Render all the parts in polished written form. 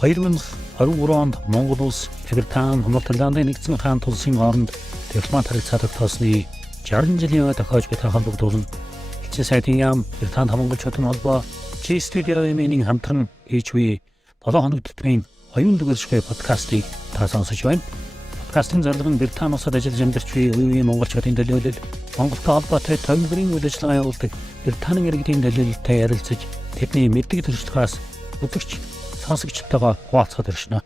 2023 онд Монгол улс Британи Монголын нэгдсэн хаан тулсын хооронд дипломат харилцаатай тосны 60 жилийн тохиож буй холбогдуулан элчин сайдын яам Британи монголчуудын холбоо студиогийн хамтран HV 7 хоног төтмийн Оюунлаг подкастыг та сонсож байна. Подкастын зорилго нь Британи улсад ажиллаж амьдарч буй үеийн монголчуудын төлөөлөл, Монголтой холбоотой төвлөрийн үйл ажиллагаа явуулдаг Британи иргэдийн төлөөлөлтэй ярилцаж тэдний мэддэг төрөлхөөс бүтээгч сонсогчтойгоо хуваалцахад иршнэ.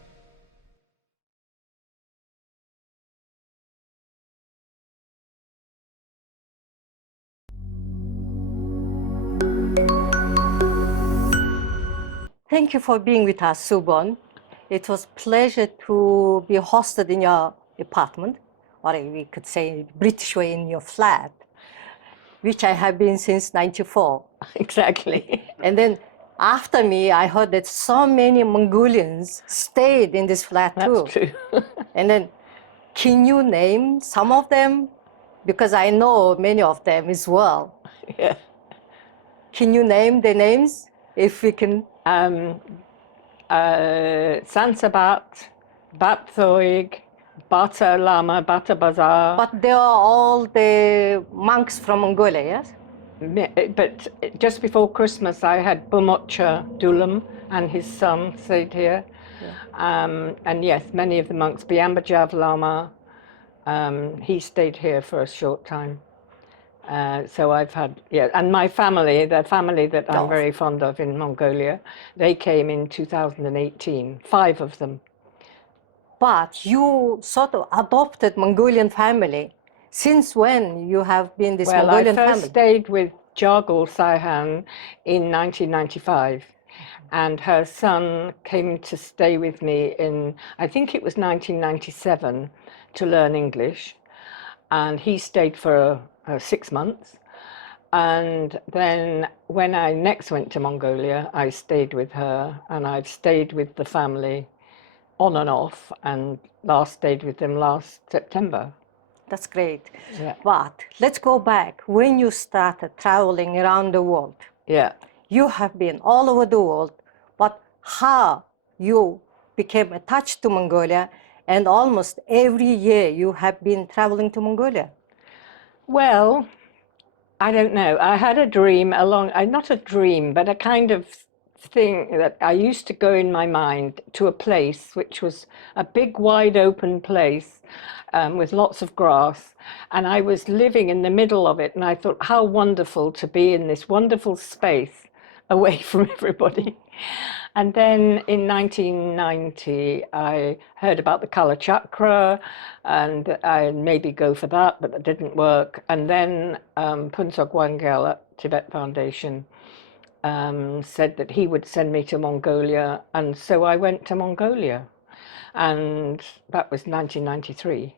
Thank you for being with us, Subon. It was a pleasure to be hosted in your apartment, or we could say British way in your flat, which I have been since '94. Exactly. And then after me, I heard that so many Mongolians stayed in this flat too. That's true. And then, can you name some of them? Because I know many of them as well. Yeah. Can you name the names, if we can? Sansabat, Bathoig, Bata Lama, Bata Bazar. But they are all the monks from Mongolia, yes? But just before Christmas, I had Bumocha Dulam and his son stayed here. Yeah. And yes, many of the monks, Byambajav Lama, he stayed here for a short time. So I've had, yeah, and my family, the family that I'm very fond of in Mongolia, they came in 2018, 5 of them. But you sort of adopted Mongolian family. Since when you have been this Mongolian family? Well, I first stayed with Jagul Saihan in 1995, and her son came to stay with me in, I think it was 1997, to learn English, and he stayed for 6 months. And then when I next went to Mongolia, I stayed with her, and I've stayed with the family on and off, and last stayed with them last September. That's great. Yeah. But let's go back. When you started traveling around the world, Yeah. you have been all over the world, but how you became attached to Mongolia, and almost every year you have been traveling to Mongolia? Well, I don't know. I had a dream not a dream, but a kind of thing that I used to go in my mind to a place which was a big, wide open place with lots of grass. And I was living in the middle of it. And I thought, how wonderful to be in this wonderful space away from everybody. And then in 1990, I heard about the Kala Chakra, and I maybe go for that, but that didn't work. And then Punsok Wangel at Tibet Foundation said that he would send me to Mongolia, and so I went to Mongolia, and that was 1993.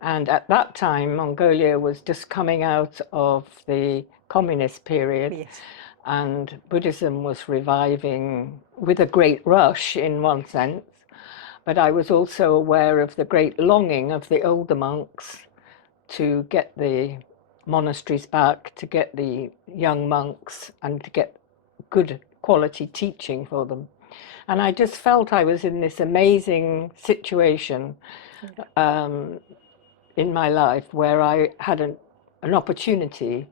And at that time, Mongolia was just coming out of the communist period. Yes. And Buddhism was reviving with a great rush in one sense, but I was also aware of the great longing of the older monks to get the monasteries back, to get the young monks, and to get good quality teaching for them. And I just felt I was in this amazing situation in my life where I had an opportunity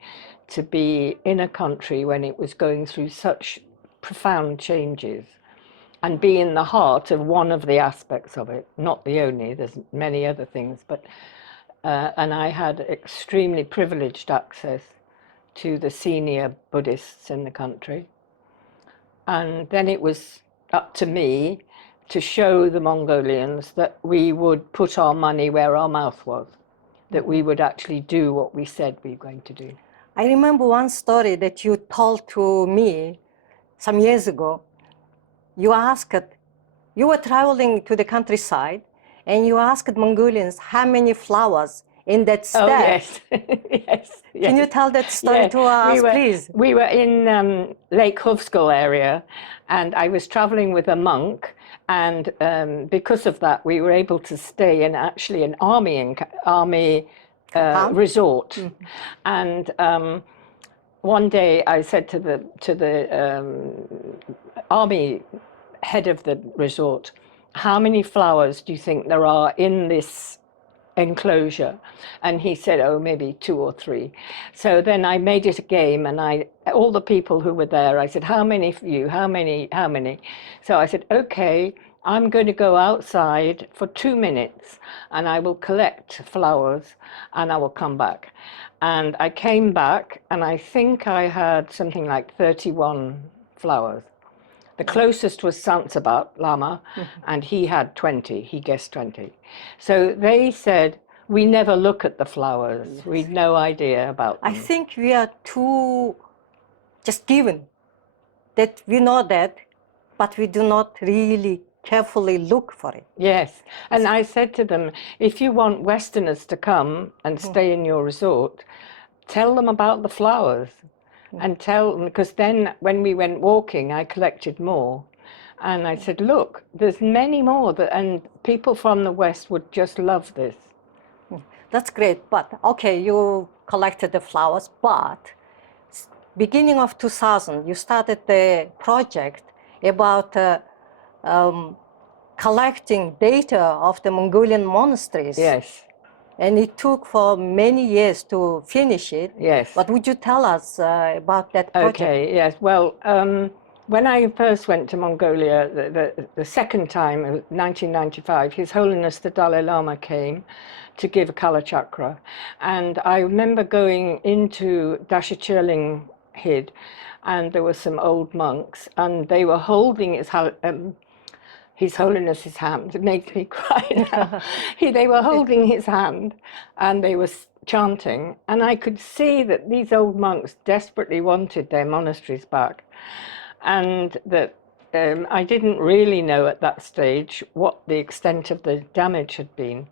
to be in a country when it was going through such profound changes and be in the heart of one of the aspects of it, not the only, there's many other things, but and I had extremely privileged access to the senior Buddhists in the country. And then it was up to me to show the Mongolians that we would put our money where our mouth was, that we would actually do what we said we were going to do. I remember one story that you told to me some years ago. You were traveling to the countryside, and you asked Mongolians how many flowers in that steppe. Oh, yes. Yes. Can you tell that story to us, please? We were in Lake Hovskol area, and I was traveling with a monk, and because of that, we were able to stay in actually an army resort. Mm-hmm. And one day I said to the army head of the resort, how many flowers do you think there are in this enclosure? And he said, oh, maybe 2 or 3. So then I made it a game, and all the people who were there, I said, how many for you? How many? So I said, okay, I'm going to go outside for 2 minutes and I will collect flowers and I will come back. And I came back and I think I had something like 31 flowers. The closest was Sansabat Lama, and he had 20. He guessed 20. So they said, we never look at the flowers. Yes. We'd no idea about them. I think we are too just given that we know that, but we do not really carefully look for it. Yes. And I said to them, if you want Westerners to come and stay in your resort, tell them about the flowers. And tell them, because then when we went walking, I collected more. And I said, look, there's many more, and people from the West would just love this. That's great. But, okay, you collected the flowers, but beginning of 2000, you started the project about collecting data of the Mongolian monasteries. Yes. And it took for many years to finish it. Yes. But would you tell us about that project? Okay, yes. Well, when I first went to Mongolia, the second time, 1995, His Holiness the Dalai Lama came to give a Kala Chakra. And I remember going into Dashachirling Hid, and there were some old monks, and they were holding His Holiness's hand. It makes me cry now. They were holding his hand and they were chanting, and I could see that these old monks desperately wanted their monasteries back, and that I didn't really know at that stage what the extent of the damage had been.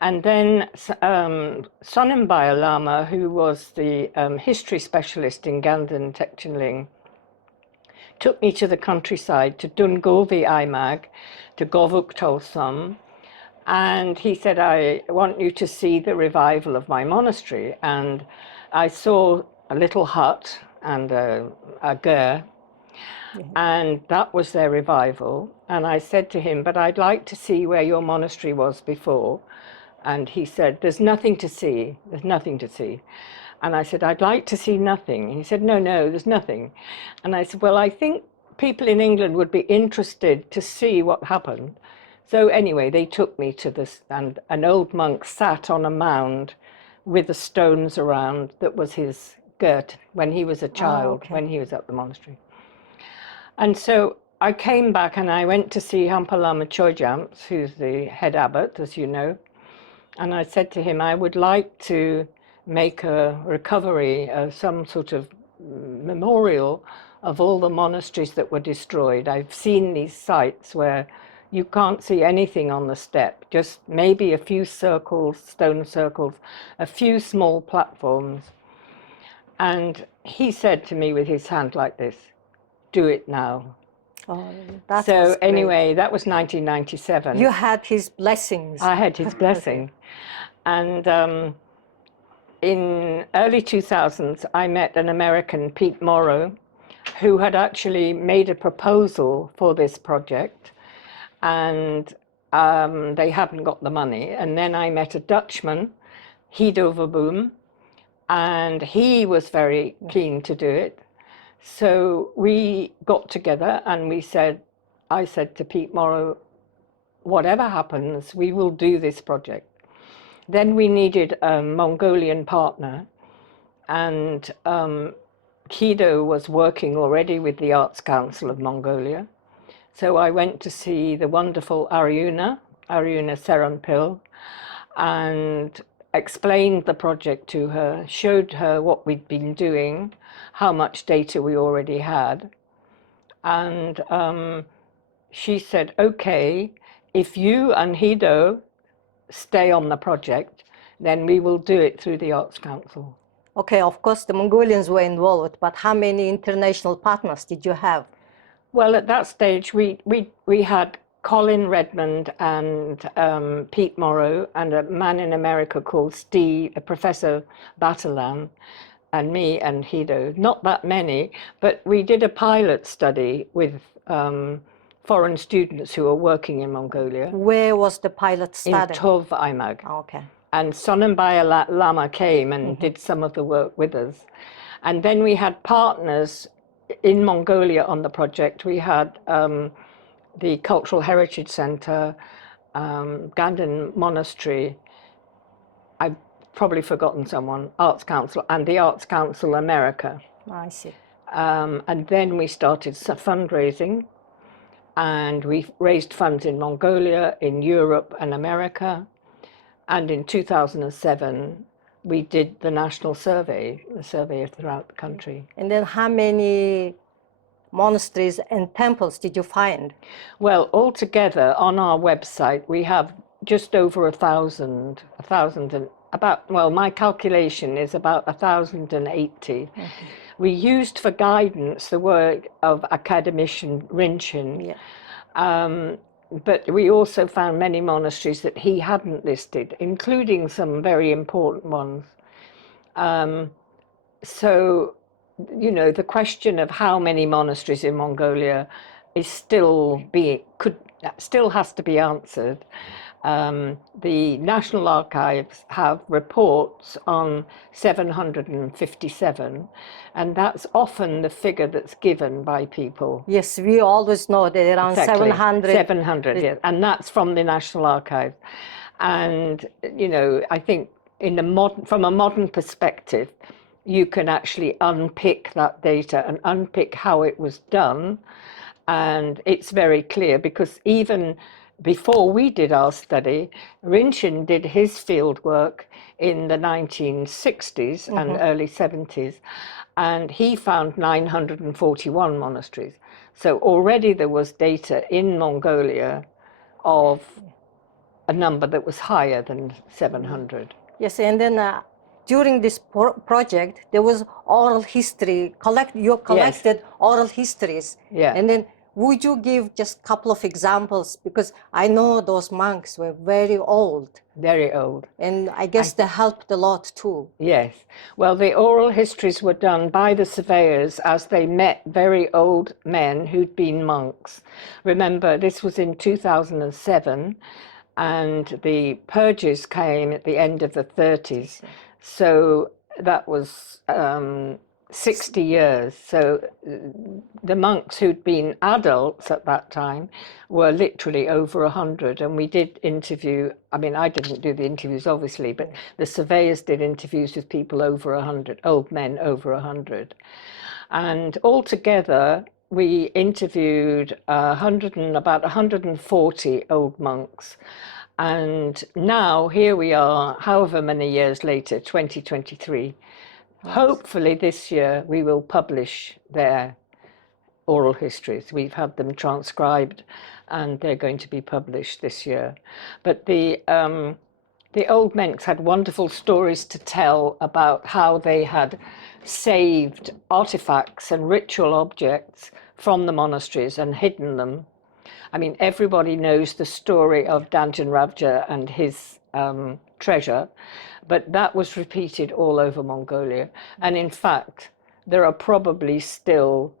And then Sonenbaya Lama, who was the history specialist in Ganden Tekchenling, took me to the countryside, to Dungovi Aimag, to Govuk Tolsum, and he said, I want you to see the revival of my monastery. And I saw a little hut and a ger, and that was their revival. And I said to him, but I'd like to see where your monastery was before. And he said, there's nothing to see, there's nothing to see. And I said, I'd like to see nothing. And he said, no, there's nothing. And I said, well, I think people in England would be interested to see what happened. So anyway, they took me to this, and an old monk sat on a mound with the stones around that was his girt when he was a child, when he was at the monastery. And so I came back and I went to see Hampa Lama Chojamps, who's the head abbot, as you know. And I said to him, I would like to make a recovery, some sort of memorial of all the monasteries that were destroyed. I've seen these sites where you can't see anything on the steppe, just maybe a few circles, stone circles, a few small platforms. And he said to me with his hand like this, do it now. Oh, that so was anyway, that was 1997. You had his blessings. I had his blessing. And in early 2000s, I met an American, Pete Morrow, who had actually made a proposal for this project, and they hadn't got the money. And then I met a Dutchman, Guido Verboom, and he was very keen to do it. So we got together and I said to Pete Morrow, whatever happens, we will do this project. Then we needed a Mongolian partner, and Guido was working already with the Arts Council of Mongolia. So I went to see the wonderful Aryuna Seranpil, and explained the project to her, showed her what we'd been doing, how much data we already had. And she said, okay, if you and Guido stay on the project, then we will do it through the Arts Council. Okay, of course the Mongolians were involved, but how many international partners did you have? Well, at that stage, we had Colin Redmond and Pete Morrow and a man in America called Professor Batalan, and me and Guido. Not that many, but we did a pilot study with foreign students who were working in Mongolia. Where was the pilot In study? Tov-Aimag. Okay. And Sonnenbaya Lama came and did some of the work with us. And then we had partners in Mongolia on the project. We had the Cultural Heritage Center, Ganden Monastery, I've probably forgotten someone, Arts Council, and the Arts Council America. I see. And then we started fundraising, and we raised funds in Mongolia, in Europe and America. And in 2007, we did the national survey, the survey throughout the country. And then how many monasteries and temples did you find? Well, altogether on our website, we have just over 1,000 and about, well, my calculation is about 1,080. We used for guidance the work of academician Rinchen. Yeah. But we also found many monasteries that he hadn't listed, including some very important ones. So, you know, the question of how many monasteries in Mongolia is still has to be answered. The National Archives have reports on 757, and that's often the figure that's given by people. Yes, we always know that around Exactly. 700. 700, yes. And that's from the National Archives. And, you know, I think from a modern perspective, you can actually unpick that data and unpick how it was done. And it's very clear, because even before we did our study, Rinchen did his field work in the 1960s and early 70s, and he found 941 monasteries. So already there was data in Mongolia of a number that was higher than 700. Yes, and then during this project, there was oral history. You collected oral histories. Yeah. And then would you give just a couple of examples? Because I know those monks were very old. Very old. And I guess they helped a lot too. Yes. Well, the oral histories were done by the surveyors as they met very old men who'd been monks. Remember, this was in 2007, and the purges came at the end of the 30s. So that was 60 years. So the monks who'd been adults at that time were literally over 100. And we did interview, I mean, I didn't do the interviews, obviously, but the surveyors did interviews with people over 100, old men over 100. And altogether, we interviewed about 140 old monks. And now, here we are, however many years later, 2023. Hopefully this year we will publish their oral histories. We've had them transcribed and they're going to be published this year. But the old monks had wonderful stories to tell about how they had saved artifacts and ritual objects from the monasteries and hidden them. I mean, everybody knows the story of Danjan Ravja and his treasure, but that was repeated all over Mongolia. And in fact, there are probably still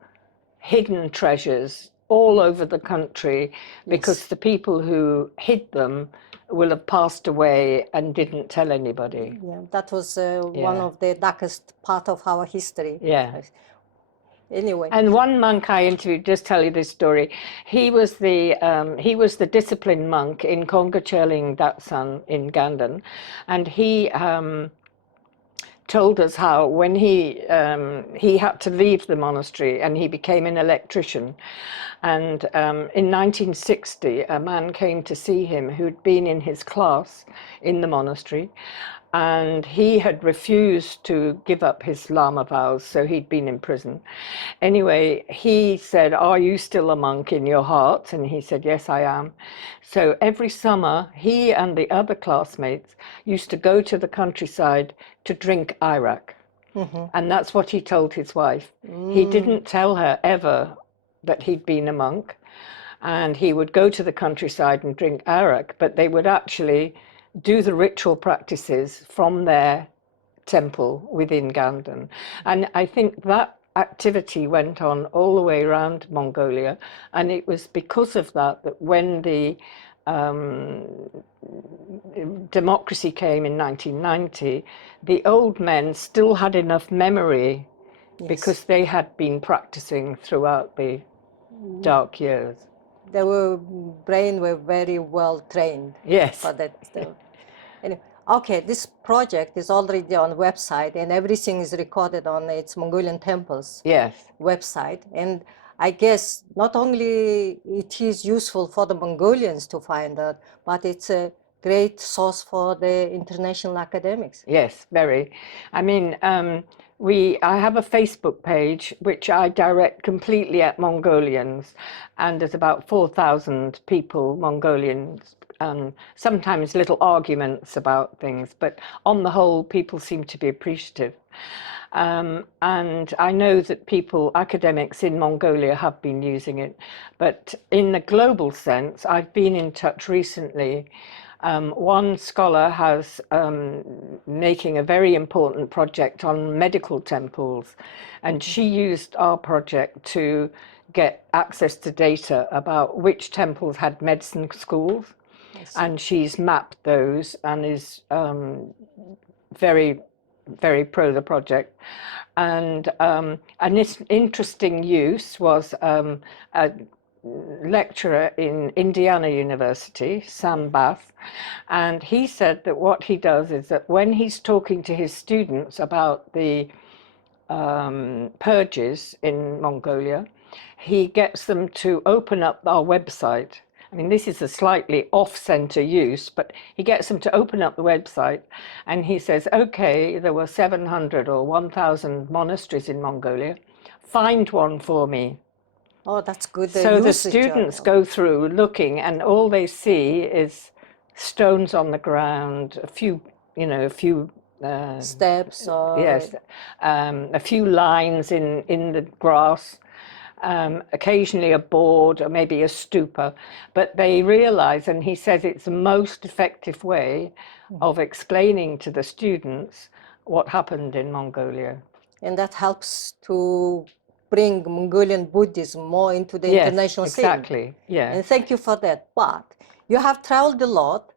hidden treasures all over the country, because the people who hid them will have passed away and didn't tell anybody. Yeah, that was one of the darkest part of our history. Yeah. Anyway. And one monk I interviewed, just tell you this story. He was the disciplined monk in Kongachurling Datsan in Ganden, and he told us how when he had to leave the monastery and he became an electrician. And in 1960, a man came to see him who'd been in his class in the monastery, and he had refused to give up his Lama vows, so he'd been in prison. Anyway, he said, "Are you still a monk in your heart?" And he said, "Yes, I am." So every summer, he and the other classmates used to go to the countryside to drink arak. And that's what he told his wife. He didn't tell her ever that he'd been a monk. And he would go to the countryside and drink arak, but they would actually do the ritual practices from their temple within Ganden. And I think that activity went on all the way around Mongolia, and it was because of that that when the democracy came in 1990, the old men still had enough memory because they had been practicing throughout the dark years. Their brain were very well trained. Yes. For that. Anyway, okay, this project is already on website, and everything is recorded on its Mongolian temples website. And I guess not only it is useful for the Mongolians to find out, but it's a great source for the international academics. Yes, very. I mean, I have a Facebook page which I direct completely at Mongolians, and there's about 4,000 people, Mongolians, sometimes little arguments about things, but on the whole, people seem to be appreciative. And I know that academics in Mongolia have been using it, but in the global sense, I've been in touch recently. One scholar has making a very important project on medical temples, and she used our project to get access to data about which temples had medicine schools, and she's mapped those and is very, very pro the project. And an interesting use was a lecturer in Indiana University, Sam Bath, and he said that what he does is that when he's talking to his students about the purges in Mongolia, he gets them to open up our website. I mean, this is a slightly off-center use, but he gets them to open up the website, and he says, okay, there were 700 or 1,000 monasteries in Mongolia. Find one for me. Oh, that's good. So the students go through looking, and all they see is stones on the ground, a few steps, or a few lines in the grass, occasionally a board or maybe a stupa, but they realize, and he says it's the most effective way of explaining to the students what happened in Mongolia. And that helps to bring Mongolian Buddhism more into the international scene. Exactly. Yeah. And thank you for that. But you have traveled a lot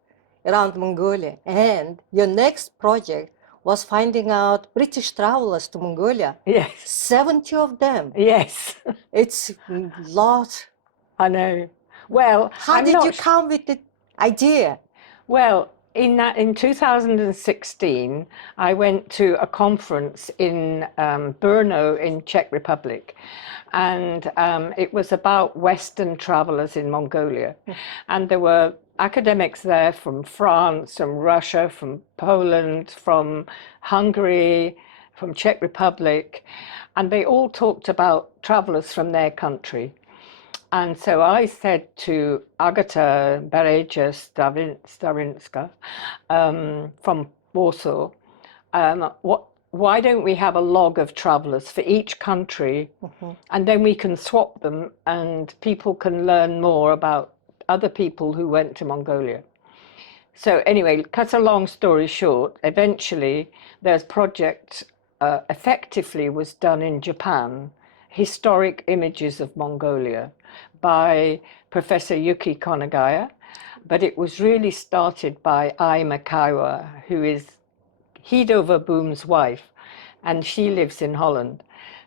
around Mongolia, and your next project was finding out British travelers to Mongolia. Yes. 70 of them. Yes. It's a lot. I know. Well, how did you come with the idea? Well, in 2016, I went to a conference in Brno in Czech Republic, and it was about Western travelers in Mongolia. And there were academics there from France, from Russia, from Poland, from Hungary, from Czech Republic, and they all talked about travelers from their country. And so I said to Agata Bareja Starinska from Warsaw, why don't we have a log of travelers for each country, and then we can swap them and people can learn more about other people who went to Mongolia. So anyway, cut a long story short, eventually their project effectively was done in Japan, Historic Images of Mongolia, by Professor Yuki Konagaya, but it was really started by Ai Makaiwa, who is Hido Verboom's wife, and she lives in Holland.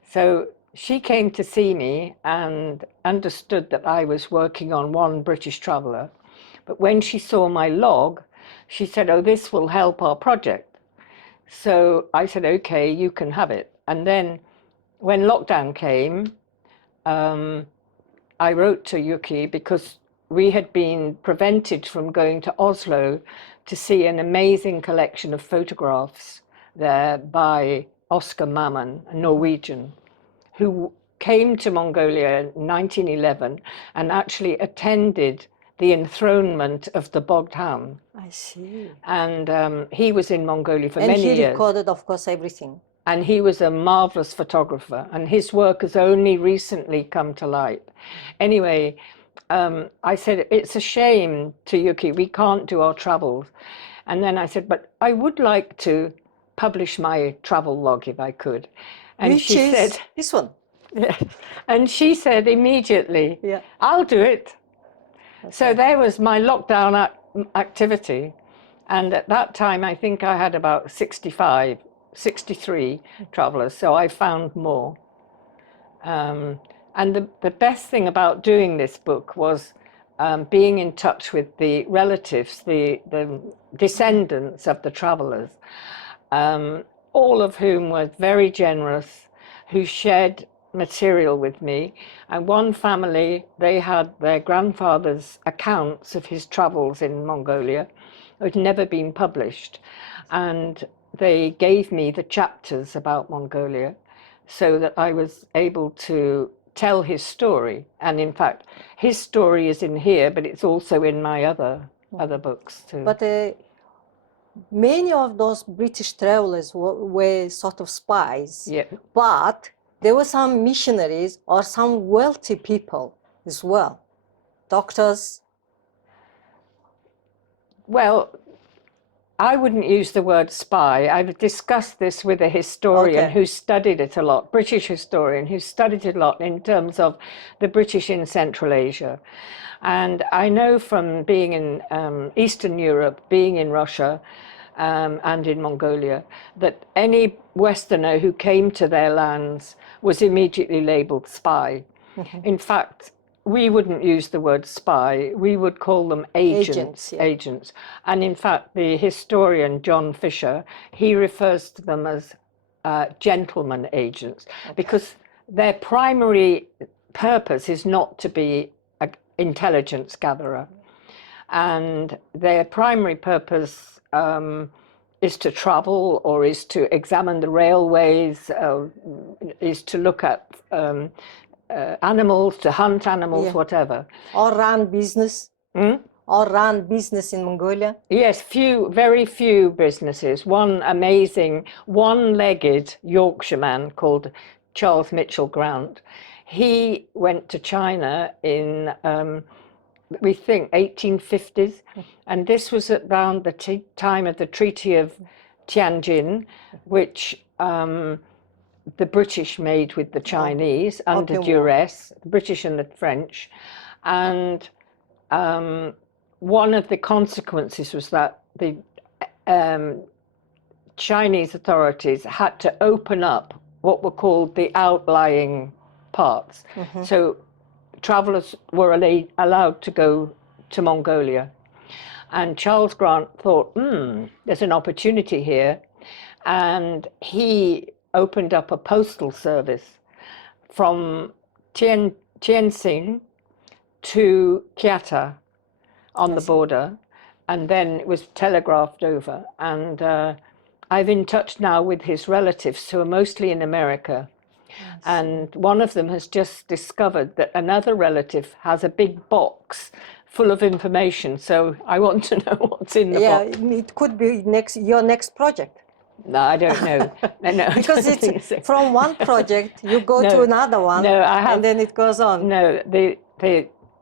So she came to see me and understood that I was working on one British traveller, but when she saw my log, she said, oh, this will help our project. So I said, okay, you can have it. And then when lockdown came, I wrote to Yuki because we had been prevented from going to Oslo to see an amazing collection of photographs there by Oscar Mammon, a Norwegian, who came to Mongolia in 1911 and actually attended the enthronement of the Bogdan. I see. And he was in Mongolia for many years. And he recorded, of course, everything. And he was a marvelous photographer, and his work has only recently come to light. Anyway, I said, it's a shame to Yuki, we can't do our travels. And then I said, but I would like to publish my travel log if I could. And Which she is said, this one. yeah, and she said immediately, Yeah. I'll do it. Okay. So there was my lockdown activity. And at that time, I think I had about 63 travelers. So I found more. And the best thing about doing this book was being in touch with the relatives, the descendants of the travelers, all of whom were very generous, who shared material with me. And one family, they had their grandfather's accounts of his travels in Mongolia, which had never been published. And they gave me the chapters about Mongolia so that I was able to tell his story. And in fact, his story is in here, but it's also in my other books too. But many of those British travelers were sort of spies. Yeah. But there were some missionaries or some wealthy people as well, doctors. Well, I wouldn't use the word spy. I've discussed this with a historian Okay. who studied it a lot, British historian who studied it a lot in terms of the British in Central Asia. And I know from being in Eastern Europe, being in Russia and in Mongolia, that any Westerner who came to their lands was immediately labeled spy. Mm-hmm. In fact, we wouldn't use the word spy, we would call them agents. Yeah. Agents. And in fact, the historian John Fisher, he refers to them as gentleman agents, because their primary purpose is not to be an intelligence gatherer. And their primary purpose is to travel, or is to examine the railways, is to look at animals, to hunt animals, Yeah. whatever. Or run business. Or run business in Mongolia. Yes, very few businesses. One amazing one-legged Yorkshireman called Charles Mitchell Grant. He went to China in, we think, 1850s. And this was around the time of the Treaty of Tianjin, which the British made with the Chinese under duress, the British and the French. And one of the consequences was that the Chinese authorities had to open up what were called the outlying parts. Mm-hmm. So travelers were allowed to go to Mongolia. And Charles Grant thought, there's an opportunity here. And he opened up a postal service from Tianjin to Kiata on the border, and then it was telegraphed over. And I'm in touch now with his relatives, who are mostly in America. Yes. And one of them has just discovered that another relative has a big box full of information. So I want to know what's in the box. Yeah, it could be your next project. No, I don't know. No, because it's so. From one project you go to another one, and then it goes on. No,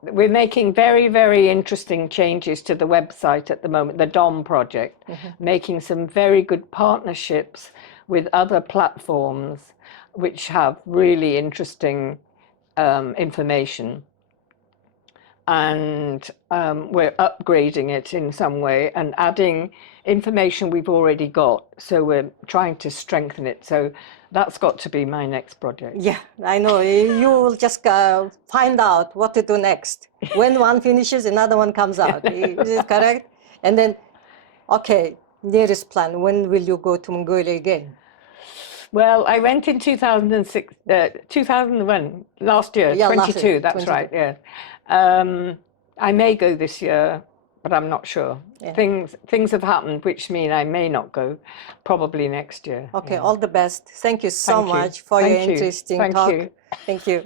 we're making very, very interesting changes to the website at the moment, the DOM project, making some very good partnerships with other platforms which have really interesting information. And we're upgrading it in some way and adding information we've already got. So we're trying to strengthen it. So that's got to be my next project. Yeah, I know. You will just find out what to do next. When one finishes, another one comes out. Is it correct? And then, okay, nearest plan. When will you go to Mongolia again? Well, I went in 2001, last year, 22, that's 22. Right, yeah. I may go this year, but I'm not sure. Yeah. Things have happened which mean I may not go, probably next year. Okay, all the best. Thank you so much for your interesting talk. Thank you.